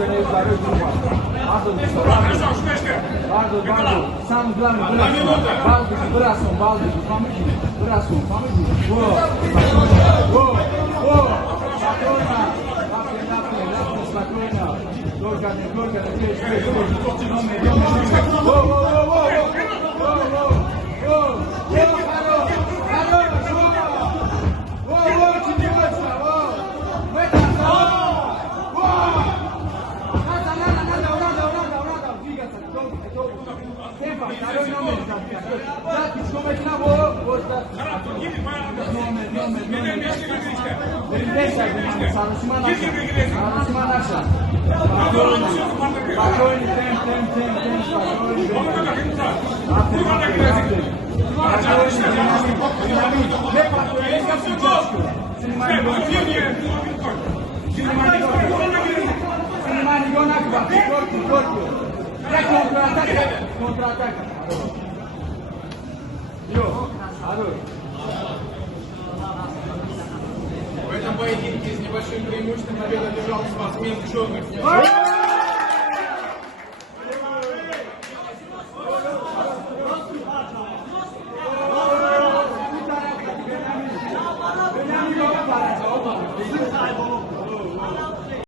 Spatele, dar eu Baldu, sam glavni, brasom, brasom, spokojna, Gorka, контратака. В этом поединке с небольшим преимуществом победу одержал спортсмен черных.